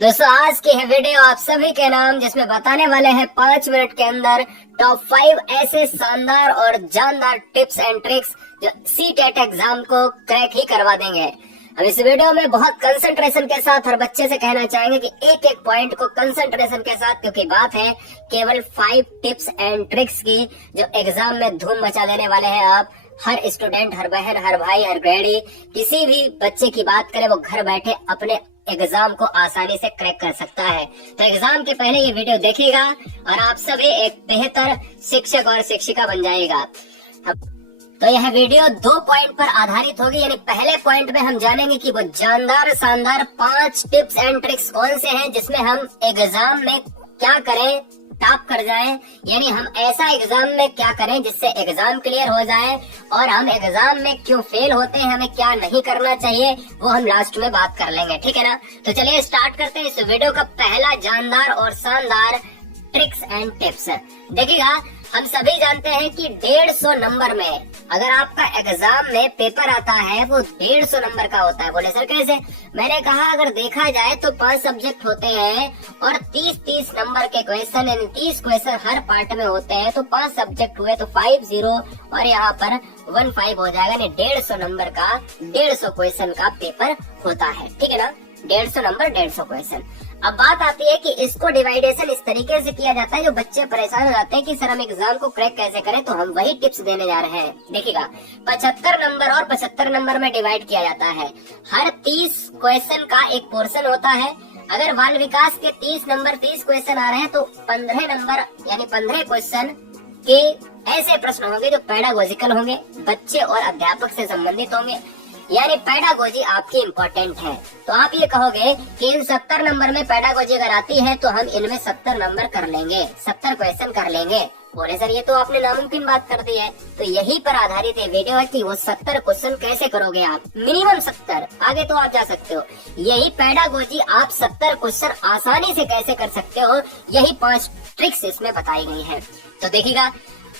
दोस्तों आज की है वीडियो आप सभी के नाम, जिसमें बताने वाले हैं 5 मिनट के अंदर टॉप 5 ऐसे शानदार और जानदार टिप्स एंड ट्रिक्स जो सीटेट एग्जाम को क्रैक ही करवा देंगे। हम इस वीडियो में बहुत कंसंट्रेशन के साथ हर बच्चे से कहना चाहेंगे कि एक एक पॉइंट को कंसंट्रेशन के साथ, क्योंकि बात है केवल 5 टिप्स एंड ट्रिक्स की जो एग्जाम में धूम मचा देने वाले हैं। आप हर स्टूडेंट, हर बहन, हर भाई, हर ग्रेडी, किसी भी बच्चे की बात करें, वो घर बैठे अपने एग्जाम को आसानी से क्रैक कर सकता है। तो एग्जाम के पहले ये वीडियो देखिएगा और आप सभी एक बेहतर शिक्षक और शिक्षिका बन जाएगा। तो यह वीडियो 2 पॉइंट पर आधारित होगी। यानी पहले पॉइंट में हम जानेंगे कि वो जानदार शानदार 5 टिप्स एंड ट्रिक्स कौन से हैं जिसमें हम एग्जाम में क्या करें टॉप कर जाए, यानी हम ऐसा एग्जाम में क्या करें जिससे एग्जाम क्लियर हो जाए, और हम एग्जाम में क्यों फेल होते हैं, हमें क्या नहीं करना चाहिए, वो हम लास्ट में बात कर लेंगे। ठीक है ना। तो चलिए स्टार्ट करते हैं इस वीडियो का पहला जानदार और शानदार ट्रिक्स एंड टिप्स। देखिएगा, हम सभी जानते हैं कि 150 नंबर में अगर आपका एग्जाम में पेपर आता है वो 150 नंबर का होता है। बोले सर कैसे? मैंने कहा अगर देखा जाए तो 5 सब्जेक्ट होते हैं और 30-30 नंबर के क्वेश्चन, यानी 30 क्वेश्चन हर पार्ट में होते हैं। तो 5 सब्जेक्ट हुए तो 50 और यहाँ पर 15 हो जाएगा। यानी 150 नंबर का 150 क्वेश्चन का पेपर होता है। ठीक है ना। 150 नंबर 150 क्वेश्चन। अब बात आती है कि इसको डिवाइडेशन इस तरीके से किया जाता है, जो बच्चे परेशान हो जाते हैं कि सर हम एग्जाम को क्रैक कैसे करें, तो हम वही टिप्स देने जा रहे हैं। देखिएगा, 75 नंबर और 75 नंबर में डिवाइड किया जाता है। हर 30 क्वेश्चन का एक पोर्शन होता है। अगर बाल विकास के 30 नंबर 30 क्वेश्चन आ रहे हैं तो 15 नंबर यानी 15 क्वेश्चन के ऐसे प्रश्न होंगे जो पेडागोजिकल होंगे, बच्चे और अध्यापक से संबंधित होंगे, यानी पेडागोजी आपकी इम्पोर्टेंट है। तो आप ये कहोगे कि इन 70 नंबर में पेडागोजी अगर आती है तो हम इनमें 70 नंबर कर लेंगे, 70 क्वेश्चन कर लेंगे। बोले सर ये तो आपने नामुमकिन बात कर दी है। तो यही पर आधारित ये वीडियो है कि वो 70 क्वेश्चन कैसे करोगे आप, मिनिमम 70, आगे तो आप जा सकते हो। यही पेडागोजी आप 70 क्वेश्चन आसानी से कैसे कर सकते हो, यही 5 ट्रिक्स इसमें बताई गई है। तो देखिएगा,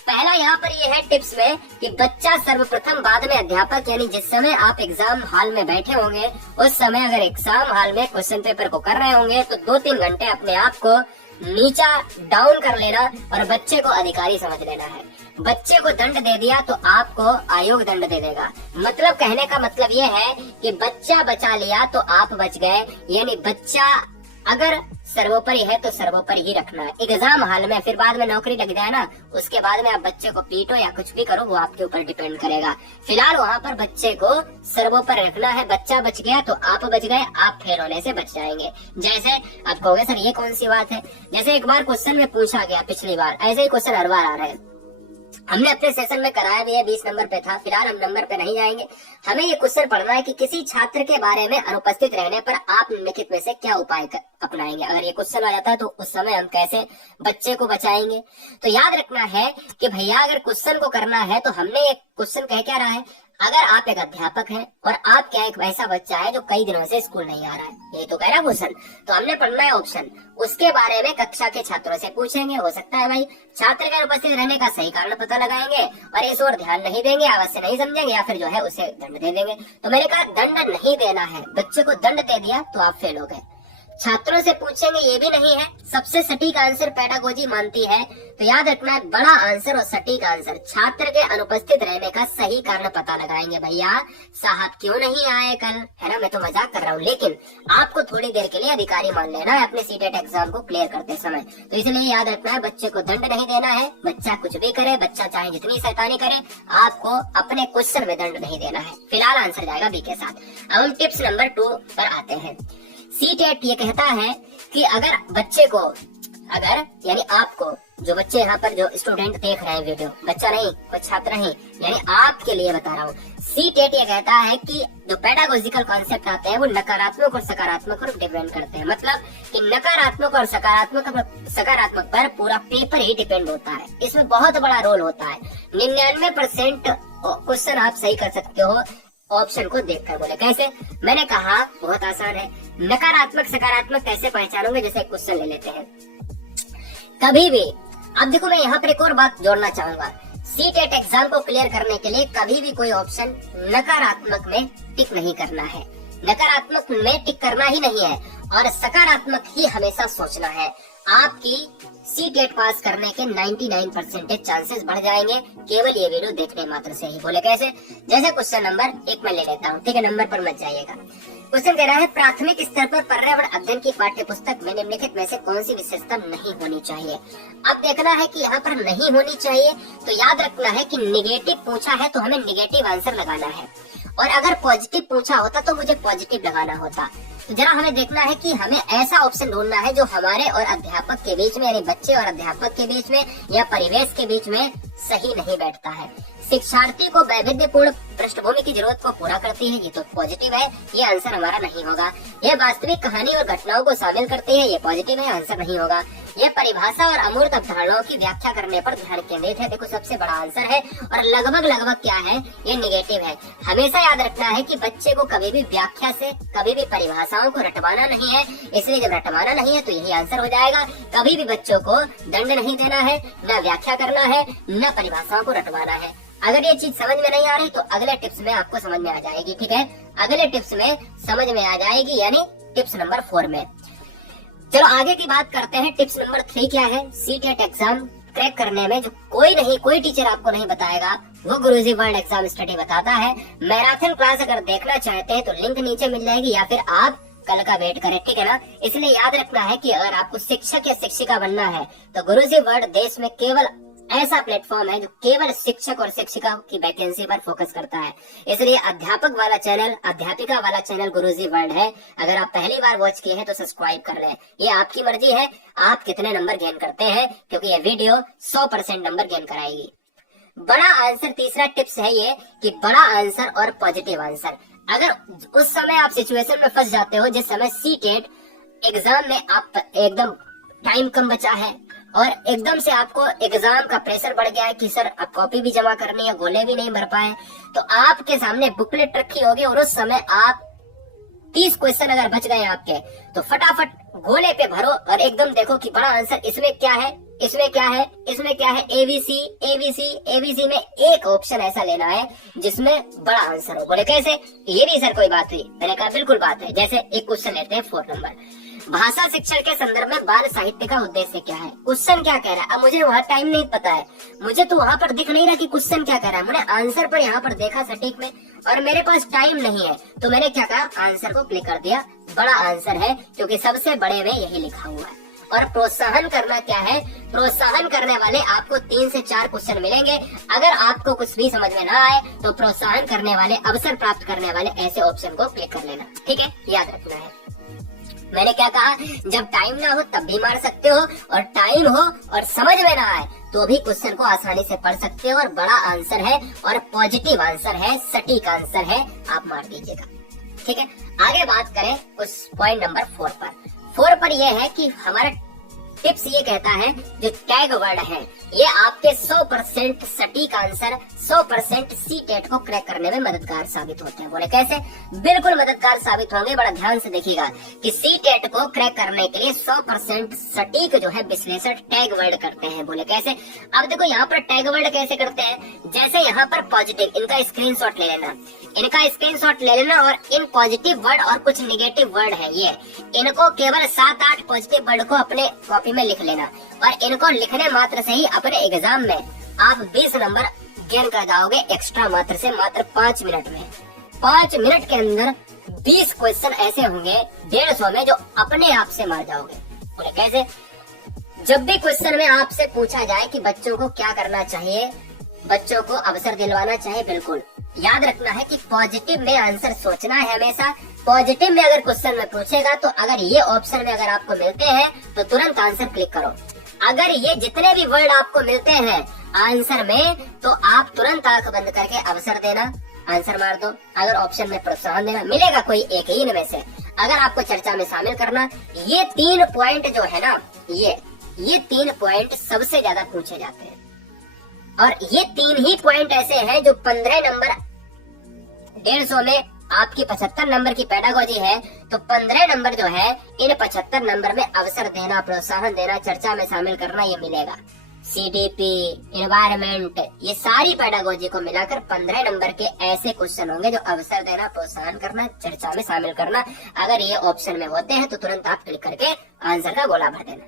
पहला यहाँ पर ये है टिप्स में कि बच्चा सर्वप्रथम बाद में अध्यापक, यानी जिस समय आप एग्जाम हॉल में बैठे होंगे उस समय अगर एग्जाम हॉल में क्वेश्चन पेपर को कर रहे होंगे तो 2-3 घंटे अपने आप को नीचा डाउन कर लेना और बच्चे को अधिकारी समझ लेना है। बच्चे को दंड दे दिया तो आपको आयोग दंड दे देगा। मतलब कहने का मतलब ये है कि बच्चा बचा लिया तो आप बच गए। यानी बच्चा अगर सर्वोपरि है तो सर्वोपरि ही रखना है एग्जाम हॉल में। फिर बाद में नौकरी लग जाए ना, उसके बाद में आप बच्चे को पीटो या कुछ भी करो, वो आपके ऊपर डिपेंड करेगा। फिलहाल वहाँ पर बच्चे को सर्वोपरि रखना है। बच्चा बच गया तो आप बच गए, आप फेल होने से बच जाएंगे। जैसे आप कहोगे सर ये कौन सी बात है, जैसे एक बार क्वेश्चन में पूछा गया, पिछली बार ऐसे ही क्वेश्चन हर बार आ रहे हैं। हमने अपने सेशन में कराया भी है, 20 नंबर पे था। फिलहाल हम नंबर पे नहीं जाएंगे। हमें ये क्वेश्चन पढ़ना है कि किसी छात्र के बारे में अनुपस्थित रहने पर आप निम्नलिखित में से क्या उपाय अपनाएंगे। अगर ये क्वेश्चन आ जाता है तो उस समय हम कैसे बच्चे को बचाएंगे। तो याद रखना है कि भैया अगर क्वेश्चन को करना है तो हमने एक क्वेश्चन कह क्या रहा है, अगर आप एक अध्यापक हैं और आप क्या एक वैसा बच्चा है जो कई दिनों से स्कूल नहीं आ रहा है, यही तो कह रहा है क्वेश्चन। तो हमने पढ़ना है ऑप्शन, उसके बारे में कक्षा के छात्रों से पूछेंगे। हो सकता है भाई छात्र के उपस्थित रहने का सही कारण पता लगाएंगे और इस ओर ध्यान नहीं देंगे, अवश्य नहीं समझेंगे, या फिर जो है उसे दंड दे देंगे। तो मैंने कहा दंड नहीं देना है, बच्चे को दंड दे दिया तो आप फेल हो गए। छात्रों से पूछेंगे ये भी नहीं है। सबसे सटीक आंसर पेडागोजी मानती है। तो याद रखना है, बड़ा आंसर और सटीक आंसर, छात्र के अनुपस्थित रहने का सही कारण पता लगाएंगे। भैया साहब क्यों नहीं आए कल, है ना, मैं तो मजाक कर रहा हूँ, लेकिन आपको थोड़ी देर के लिए अधिकारी मान लेना है अपने सीटेट एग्जाम को क्लियर करते समय। तो इसलिए याद रखना है, बच्चे को दंड नहीं देना है। बच्चा कुछ भी करे, बच्चा चाहे जितनी शैतानी करे, आपको अपने क्वेश्चन में दंड नहीं देना है। फिलहाल आंसर जाएगा बी के साथ। अब हम टिप्स नंबर 2 पर आते हैं। सीटेट ये कहता है कि अगर बच्चे को, अगर यानी आपको, जो बच्चे यहाँ पर जो स्टूडेंट देख रहे हैं वीडियो, बच्चा नहीं, कोई छात्र नहीं, यानी आपके लिए बता रहा हूँ। सीटेट ये कहता है कि जो पेडागोजिकल कॉन्सेप्ट आते हैं वो नकारात्मक और सकारात्मक पर डिपेंड करते हैं। मतलब कि नकारात्मक और सकारात्मक पर पूरा पेपर ही डिपेंड होता है। इसमें बहुत बड़ा रोल होता है। 99% क्वेश्चन आप सही कर सकते हो ऑप्शन को देखकर। बोले कैसे? मैंने कहा बहुत आसान है। नकारात्मक सकारात्मक कैसे पहचानोगे, जैसे क्वेश्चन ले लेते हैं। कभी भी, अब देखो मैं यहाँ पर एक और बात जोड़ना चाहूंगा। सीटेट एग्जाम को क्लियर करने के लिए कभी भी कोई ऑप्शन नकारात्मक में टिक नहीं करना है। नकारात्मक में टिक करना ही नहीं है। और सकारात्मक ही हमेशा सोचना है। आपकी सीटेट पास करने के 99% चांसेस बढ़ जाएंगे केवल ये वीडियो देखने मात्र से ही। बोले कैसे? जैसे क्वेश्चन नंबर 1 में ले लेता हूँ, ठीक है, नंबर पर मत जाइएगा। क्वेश्चन कह रहा है प्राथमिक स्तर पर पर्यावरण अध्ययन की पाठ्य पुस्तक में निम्नलिखित में से कौन सी विशेषता नहीं होनी चाहिए। अब देखना है कि यहाँ पर नहीं होनी चाहिए, तो याद रखना है कि निगेटिव पूछा है तो हमें निगेटिव आंसर लगाना है, और अगर पॉजिटिव पूछा होता तो मुझे पॉजिटिव लगाना होता। तो जरा हमें देखना है कि हमें ऐसा ऑप्शन ढूंढना है जो हमारे और अध्यापक के बीच में, यानी बच्चे और अध्यापक के बीच में या परिवेश के बीच में सही नहीं बैठता है। शिक्षार्थी को वैविध्यपूर्ण पृष्ठभूमि की जरूरत को पूरा करती है, ये तो पॉजिटिव है, ये आंसर हमारा नहीं होगा। यह वास्तविक कहानी और घटनाओं को शामिल करती है, ये पॉजिटिव है, आंसर नहीं होगा। यह परिभाषा और अमूर्त अवधारणाओं की व्याख्या करने पर ध्यान केंद्रित है, देखो सबसे बड़ा आंसर है, और लगभग क्या है, ये निगेटिव है। हमेशा याद रखना है कि बच्चे को कभी भी व्याख्या से, कभी भी परिभाषाओं को रटवाना नहीं है, इसलिए जब रटवाना नहीं है तो यही आंसर हो जाएगा। कभी भी बच्चों को दंड नहीं देना है, न व्याख्या करना है, न परिभाषाओं को रटवाना है। अगर ये चीज समझ में नहीं आ रही तो अगले टिप्स में आपको समझ में आ जाएगी, ठीक है, अगले टिप्स में समझ में आ जाएगी, यानी टिप्स नंबर 4 में। चलो आगे की बात करते हैं। टिप्स नंबर 3 क्या है? सीटेट एग्जाम क्रैक करने में जो कोई टीचर आपको नहीं बताएगा, वो गुरुजी वर्ल्ड एग्जाम स्टडी बताता है। मैराथन क्लास अगर देखना चाहते हैं तो लिंक नीचे मिल जाएगी, या फिर आप कल का वेट करें, ठीक है ना। इसलिए याद रखना है कि अगर आपको शिक्षक या शिक्षिका बनना है तो गुरुजी वर्ल्ड देश में केवल ऐसा प्लेटफॉर्म है जो केवल शिक्षक और शिक्षिका की वैकेंसी पर फोकस करता है। इसलिए अध्यापक वाला चैनल, अध्यापिका वाला चैनल गुरुजी वर्ल्ड है। अगर आप पहली बार वॉच किए हैं तो सब्सक्राइब कर लें। ये आपकी मर्जी है, आप कितने नंबर गेन करते हैं, क्योंकि ये वीडियो 100% नंबर गेन कराएगी। बड़ा आंसर, तीसरा टिप्स है ये कि बड़ा आंसर और पॉजिटिव आंसर। अगर उस समय आप सिचुएशन में फंस जाते हो जिस समय सीटेट एग्जाम में आप एकदम टाइम कम बचा है और एकदम से आपको एग्जाम का प्रेशर बढ़ गया है कि सर अब कॉपी भी जमा करनी है, गोले भी नहीं भर पाए, तो आपके सामने बुकलेट रखी होगी और उस समय आप 30 क्वेश्चन अगर बच गए आपके, तो फटाफट गोले पे भरो और एकदम देखो कि बड़ा आंसर इसमें क्या है, इसमें क्या है, इसमें क्या है, एबीसी एबीसी एबीसी में एक ऑप्शन ऐसा लेना है जिसमें बड़ा आंसर हो। बोले कैसे? ये भी सर कोई बात हुई? मैंने कहा बिल्कुल बात है। जैसे एक क्वेश्चन लेते हैं 4 नंबर, भाषा शिक्षण के संदर्भ में बाल साहित्य का उद्देश्य क्या है? क्वेश्चन क्या कह रहा है? अब मुझे वहाँ टाइम नहीं पता है, मुझे तो वहाँ पर दिख नहीं रहा कि क्वेश्चन क्या कह रहा है। मैंने आंसर पर यहाँ पर देखा सटीक में और मेरे पास टाइम नहीं है, तो मैंने क्या कहा, आंसर को क्लिक कर दिया। बड़ा आंसर है क्योंकि सबसे बड़े में यही लिखा हुआ है। और प्रोत्साहन करना क्या है? प्रोत्साहन करने वाले आपको 3 से 4 क्वेश्चन मिलेंगे। अगर आपको कुछ भी समझ में ना आए तो प्रोत्साहन करने वाले, अवसर प्राप्त करने वाले ऐसे ऑप्शन को क्लिक कर लेना, ठीक है, याद रखना है। मैंने क्या कहा, जब टाइम ना हो तब भी मार सकते हो, और टाइम हो और समझ में ना आए तो भी क्वेश्चन को आसानी से पढ़ सकते हो। और बड़ा आंसर है और पॉजिटिव आंसर है, सटीक आंसर है, आप मार दीजिएगा, ठीक है। आगे बात करें उस पॉइंट नंबर 4 पर यह है कि हमारा टिप्स ये कहता है जो टैग वर्ड है ये आपके 100% सटीक आंसर, 100% सीटेट को क्रैक करने में मददगार साबित होते हैं। बोले कैसे? बिल्कुल मददगार साबित होंगे। बड़ा ध्यान से देखिएगा कि सीटेट को क्रैक करने के लिए 100% सटीक जो है विश्लेषण टैग वर्ड करते हैं। बोले कैसे? अब देखो यहाँ पर टैग वर्ड कैसे करते हैं, जैसे यहाँ पर पॉजिटिव, इनका स्क्रीनशॉट ले लेना, इनका स्क्रीनशॉट ले लेना, और इन पॉजिटिव वर्ड और कुछ निगेटिव वर्ड है ये, इनको केवल 7-8 पॉजिटिव वर्ड को अपने कॉपी में लिख लेना, और इनको लिखने मात्र से ही अपने एग्जाम में आप 20 नंबर गेन कर जाओगे एक्स्ट्रा, मात्र से मात्र 5 मिनट में। 5 मिनट के अंदर 20 क्वेश्चन ऐसे होंगे 150 में जो अपने आप से मार जाओगे। बोले कैसे? जब भी क्वेश्चन में आपसे पूछा जाए कि बच्चों को क्या करना चाहिए, बच्चों को अवसर दिलवाना चाहिए, बिल्कुल याद रखना है कि पॉजिटिव में आंसर सोचना है हमेशा। पॉजिटिव में अगर क्वेश्चन में पूछेगा तो अगर ये ऑप्शन में अगर आपको मिलते हैं तो तुरंत आंसर क्लिक करो। अगर ये जितने भी वर्ड आपको मिलते हैं आंसर में तो आप तुरंत आंख बंद करके अवसर देना, आंसर मार दो। अगर ऑप्शन में प्रोत्साहन देना मिलेगा कोई एक ही इनमें से, अगर आपको चर्चा में शामिल करना, ये 3 पॉइंट जो है ना, ये 3 पॉइंट सबसे ज्यादा पूछे जाते हैं। और ये 3 ही पॉइंट ऐसे हैं जो 15 नंबर 150 में आपकी 75 नंबर की पेडागोजी है, तो 15 नंबर जो है इन 75 नंबर में अवसर देना, प्रोत्साहन देना, चर्चा में शामिल करना ये मिलेगा। CDP, एनवायरमेंट, ये सारी पेडागोजी को मिलाकर 15 नंबर के ऐसे क्वेश्चन होंगे जो अवसर देना, प्रोत्साहन करना, चर्चा में शामिल करना। अगर ये ऑप्शन में होते हैं तो तुरंत आप क्लिक करके आंसर का गोला भर देना,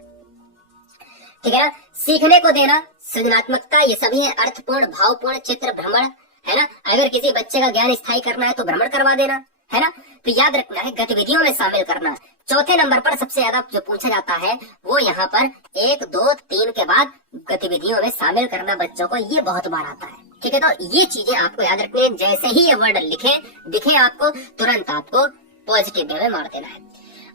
ठीक है ना। सीखने को देना, सृजनात्मकता, ये सभी है। अर्थपूर्ण, भावपूर्ण, चित्र, भ्रमण, है ना। अगर किसी बच्चे का ज्ञान स्थायी करना है तो भ्रमण करवा देना, है ना। तो याद रखना है गतिविधियों में शामिल करना। चौथे नंबर पर सबसे ज्यादा जो पूछा जाता है वो यहाँ पर 1, 2, 3 के बाद गतिविधियों में शामिल करना बच्चों को, ये बहुत बार आता है, ठीक है। तो ये चीजें आपको याद रखनी है। जैसे ही ये वर्ड दिखे आपको, तुरंत आपको पॉजिटिव वे में मार देना है।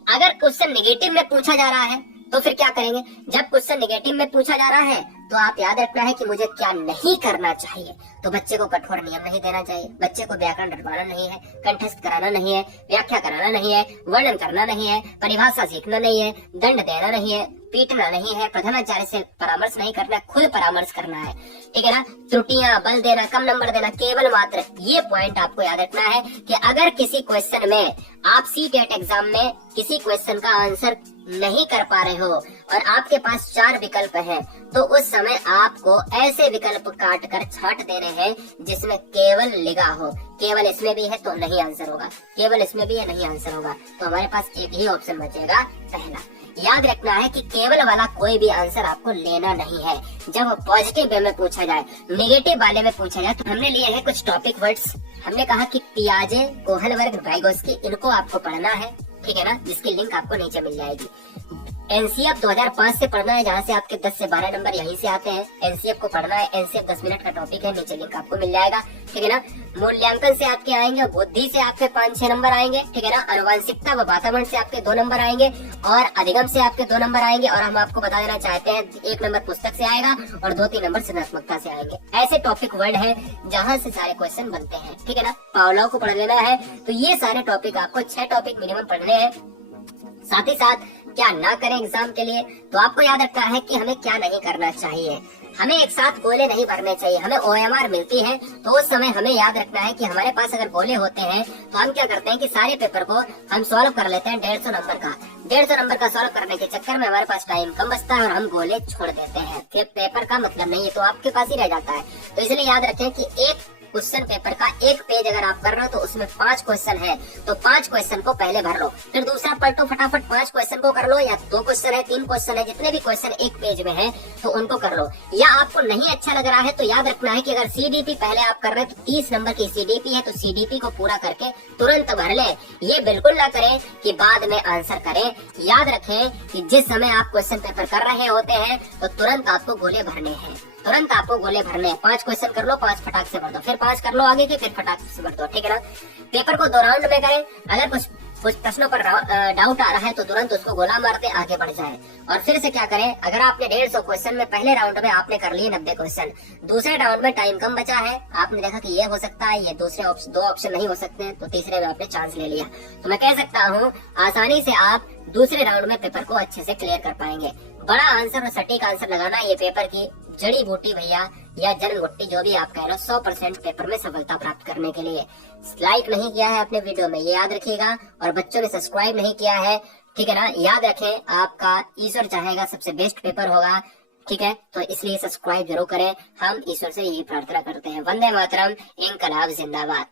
अगर क्वेश्चन नेगेटिव में पूछा जा रहा है तो फिर क्या करेंगे? जब क्वेश्चन नेगेटिव में पूछा जा रहा है तो आप याद रखना है कि मुझे क्या नहीं करना चाहिए। तो बच्चे को कठोर नियम नहीं देना चाहिए, बच्चे को व्याकरण रटवाना नहीं है, कंठस्थ कराना नहीं है, व्याख्या कराना नहीं है, वर्णन करना नहीं है, परिभाषा सीखना नहीं है, दंड देना नहीं है, पीटना नहीं है, प्रधानाचार्य से परामर्श नहीं करना, खुद परामर्श करना है, ठीक है ना। त्रुटियां, बल देना, कम नंबर देना, केवल मात्र ये पॉइंट आपको याद रखना है कि अगर किसी क्वेश्चन में आप CTET एग्जाम में किसी क्वेश्चन का आंसर नहीं कर पा रहे हो और आपके पास 4 विकल्प हैं, तो उस समय आपको ऐसे विकल्प काट कर छांट देने हैं जिसमें केवल लिखा हो। केवल इसमें भी है तो नहीं आंसर होगा, केवल इसमें भी है नहीं आंसर होगा, तो हमारे पास एक ही ऑप्शन बचेगा, पहला। याद रखना है कि केवल वाला कोई भी आंसर आपको लेना नहीं है। जब पॉजिटिव वे में पूछा जाए, नेगेटिव वाले में पूछा जाए, तो हमने लिए हैं कुछ टॉपिक वर्ड्स। हमने कहा कि पियाजे, कोहलवर्ग, वाइगोस्की, इनको आपको पढ़ना है, ठीक है ना, जिसकी लिंक आपको नीचे मिल जाएगी। NCF 2005 से पढ़ना है, जहाँ से आपके 10 से 12 नंबर यहीं से आते हैं। NCF को पढ़ना है, NCF 10 मिनट का टॉपिक है, नीचे लिंक आपको मिल जाएगा, ठीक है ना। मूल्यांकन से आपके आएंगे, बुद्धि से आपके 5-6 नंबर आएंगे, ठीक है ना। आनुवंशिकता व वातावरण से आपके 2 नंबर आएंगे और अधिगम से आपके 2 नंबर आएंगे। और हम आपको बता देना चाहते हैं 1 नंबर पुस्तक से आएगा और 2-3 नंबर सृजनात्मकता से आएंगे। ऐसे टॉपिक वर्ड है जहाँ से सारे क्वेश्चन बनते हैं, ठीक है ना। पावलोव को पढ़ लेना है, तो ये सारे टॉपिक आपको 6 टॉपिक मिनिमम पढ़ने हैं। साथ ही साथ क्या ना करें एग्जाम के लिए, तो आपको याद रखना है कि हमें क्या नहीं करना चाहिए। हमें एक साथ गोले नहीं भरने चाहिए। हमें OMR मिलती है तो उस समय हमें याद रखना है कि हमारे पास अगर गोले होते हैं तो हम क्या करते हैं कि सारे पेपर को हम सॉल्व कर लेते हैं 150 नंबर का। 150 नंबर का सॉल्व करने के चक्कर में हमारे पास टाइम कम बचता है और हम गोले छोड़ देते हैं, फिर पेपर का मतलब नहीं है, तो आपके पास ही रह जाता है। तो इसलिए याद रखें कि एक क्वेश्चन पेपर का एक पेज अगर आप कर रहे हो तो उसमें 5 क्वेश्चन है, तो 5 क्वेश्चन को पहले भर लो, फिर दूसरा पलटो फटाफट 5 क्वेश्चन को कर लो, या 2 क्वेश्चन है, 3 क्वेश्चन है, जितने भी क्वेश्चन एक पेज में है तो उनको कर लो। या आपको नहीं अच्छा लग रहा है तो याद रखना है कि अगर CDP पहले आप कर रहे हैं तो 30 नंबर की CDP है, तो CDP को पूरा करके तुरंत भर ले। ये बिल्कुल ना करें कि बाद में आंसर करें। याद रखें कि जिस समय आप क्वेश्चन पेपर कर रहे होते हैं तो तुरंत आपको गोले भरने हैं, तुरंत आपको गोले भरने हैं। 5 क्वेश्चन कर लो, 5 फटाक से भर दो, फिर 5 कर लो आगे के, फिर फटाक से भर दो, ठीक है ना। पेपर को 2 राउंड में करें। अगर कुछ प्रश्नों पर डाउट आ रहा है तो तुरंत उसको गोला मारते आगे बढ़ जाए। और फिर से क्या करें, अगर आपने 150 क्वेश्चन में पहले राउंड में आपने कर लिए 90 क्वेश्चन, दूसरे राउंड में टाइम कम बचा है, आपने देखा कि ये हो सकता है, ये दूसरे 2 ऑप्शन नहीं हो सकते हैं, तो तीसरे में आपने चांस ले लिया। तो मैं कह सकता हूँ आसानी से आप दूसरे राउंड में पेपर को अच्छे से क्लियर कर पाएंगे। बड़ा आंसर और सटीक आंसर लगाना ये पेपर की जड़ी बूटी भैया, या जन्म घुट्टी, जो भी आप कह रहे हो, 100% पेपर में सफलता प्राप्त करने के लिए। लाइक नहीं किया है अपने वीडियो में, ये याद रखिएगा, और बच्चों ने सब्सक्राइब नहीं किया है, ठीक है ना। याद रखें आपका ईश्वर चाहेगा सबसे बेस्ट पेपर होगा, ठीक है, तो इसलिए सब्सक्राइब जरूर करें। हम ईश्वर से यही प्रार्थना करते हैं। वंदे मातरम, इनकलाब जिंदाबाद।